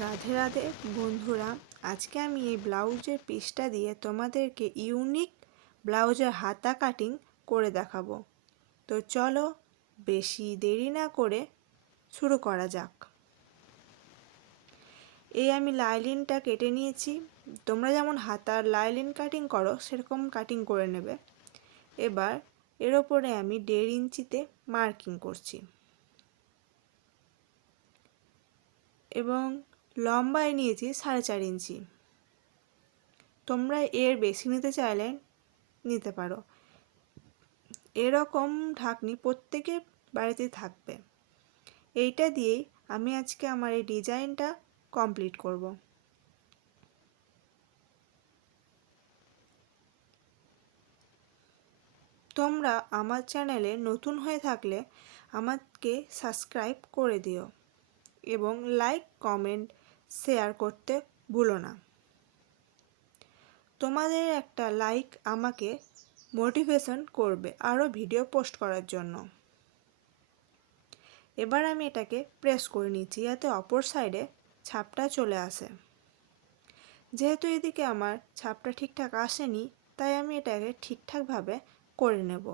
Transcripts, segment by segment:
রাধে রাধে বন্ধুরা, আজকে আমি এই ব্লাউজের পিসটা দিয়ে তোমাদেরকে ইউনিক ব্লাউজের হাতা কাটিং করে দেখাবো। তো চলো বেশি দেরি না করে শুরু করা যাক। এই আমি লাইলিনটা কেটে নিয়েছি। তোমরা যেমন হাতার লাইলিন কাটিং করো সেরকম কাটিং করে নেবে। এবার এর ওপরে আমি 1.5 ইঞ্চিতে মার্কিং করছি এবং লম্বায় নিয়েছি 4.5 ইঞ্চি। তোমরা এর বেশি নিতে চাইলে নিতে পারো। এরকম ঢাকনি প্রত্যেকের বাড়িতে থাকবে। এইটা দিয়েই আমি আজকে আমার এই ডিজাইনটা কমপ্লিট করব। তোমরা আমার চ্যানেলে নতুন হয়ে থাকলে আমাকে সাবস্ক্রাইব করে দিও এবং লাইক কমেন্ট শেয়ার করতে ভুলো না। তোমাদের একটা লাইক আমাকে মোটিভেশন করবে আরও ভিডিও পোস্ট করার জন্য। এবার আমি এটাকে প্রেস করে নিচ্ছি যাতে অপর সাইডে ছাপটা চলে আসে। যেহেতু এদিকে আমার ছাপটা ঠিকঠাক আসেনি, তাই আমি এটাকে ঠিকঠাকভাবে করে নেব।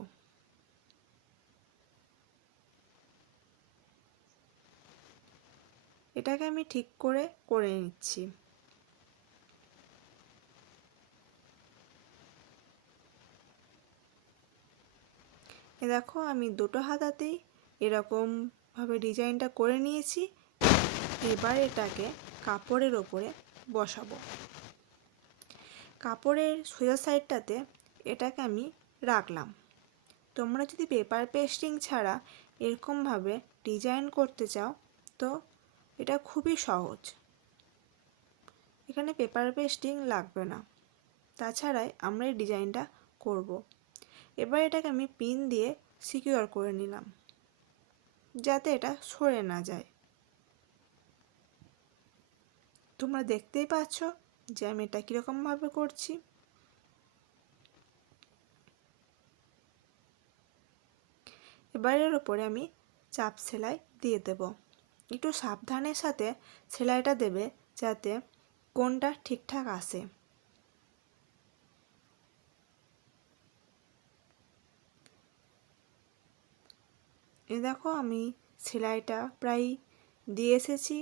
এটাকে আমি ঠিক করে নিচ্ছি। এ দেখো আমি দুটো হাতাতেই এরকমভাবে ডিজাইনটা করে নিয়েছি। এবার এটাকে কাপড়ের ওপরে বসাবো। কাপড়ের সোজা সাইডটাতে এটাকে আমি রাখলাম। তোমরা যদি পেপার পেস্টিং ছাড়া এরকমভাবে ডিজাইন করতে চাও তো এটা খুবই সহজ। এখানে পেপার পেস্টিং লাগবে না, তাছাড়াই আমরা এই ডিজাইনটা করব। এবার এটাকে আমি পিন দিয়ে সিকিউর করে নিলাম যাতে এটা সরে না যায়। তোমরা দেখতেই পাচ্ছ যে আমি এটা কীরকমভাবে করছি। এবার এর ওপরে আমি চাপ সেলাই দিয়ে দেব। একটু সাবধানের সাথে সেলাইটা দেবে যাতে কোণটা ঠিকঠাক আসে। এ দেখো আমি সেলাইটা প্রায় দিয়ে এসেছি।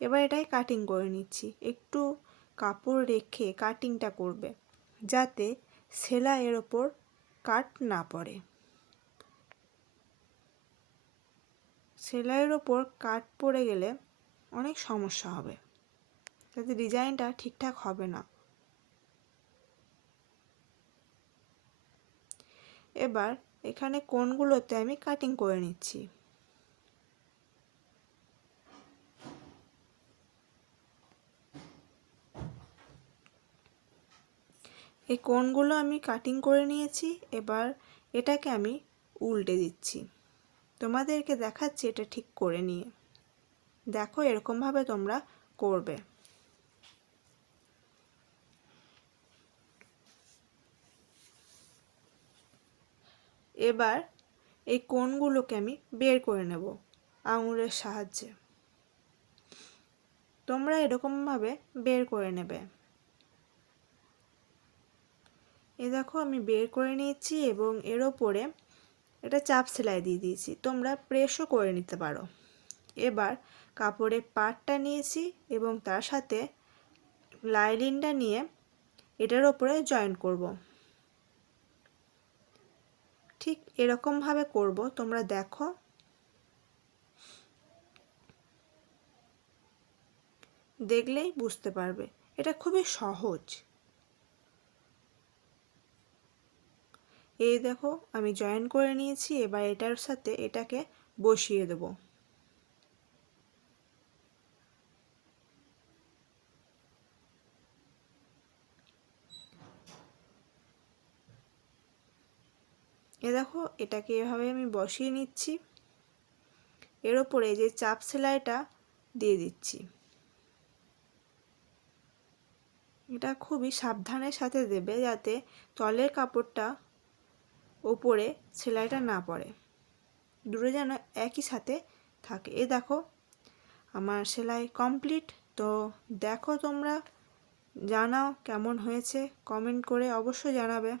এবার এটাই কাটিং করে নিচ্ছি। একটু কাপড় রেখে কাটিংটা করবে যাতে সেলাইয়ের ওপর কাট না পড়ে। সেলাইয়ের ওপর কাট পড়ে গেলে অনেক সমস্যা হবে, যাতে ডিজাইনটা ঠিকঠাক হবে না। এবার এখানে কোণগুলোতে আমি কাটিং করে নিচ্ছি। এই কোণগুলো আমি কাটিং করে নিয়েছি। এবার এটাকে আমি উল্টে দিচ্ছি। তোমাদেরকে দেখাচ্ছি এটা ঠিক করে নিয়ে। দেখো এরকমভাবে তোমরা করবে। এবার এই কোণগুলোকে আমি বের করে নেব আঙুলের সাহায্যে। তোমরা এরকমভাবে বের করে নেবে। এ দেখো আমি বের করে নিয়েছি এবং এর ওপরে এটা চাপ সেলাই দিয়ে দিয়েছি। তোমরা প্রেসও করে নিতে পারো। এবার কাপড়ের পাটটা নিয়েছি এবং তার সাথে লাইলিনটা নিয়ে এটার ওপরে জয়েন করব। ঠিক এরকমভাবে করব, তোমরা দেখো। দেখলেই বুঝতে পারবে এটা খুবই সহজ। এই দেখো আমি জয়েন করে নিয়েছি। এবার এটার সাথে এটাকে বসিয়ে দেব। এ দেখো এটাকে এভাবে আমি বসিয়ে নিচ্ছি। এর ওপরে যে চাপ সেলাইটা দিয়ে দিচ্ছি। এটা খুবই সাবধানের সাথে দেবে যাতে তলের কাপড়টা ওপরে সেলাইটা না পড়ে, দুটো যেন একই সাথে থাকে। এ দেখো আমার সেলাই কমপ্লিট। তো দেখো তোমরা, জানাও কেমন হয়েছে, কমেন্ট করে অবশ্যই জানাবে।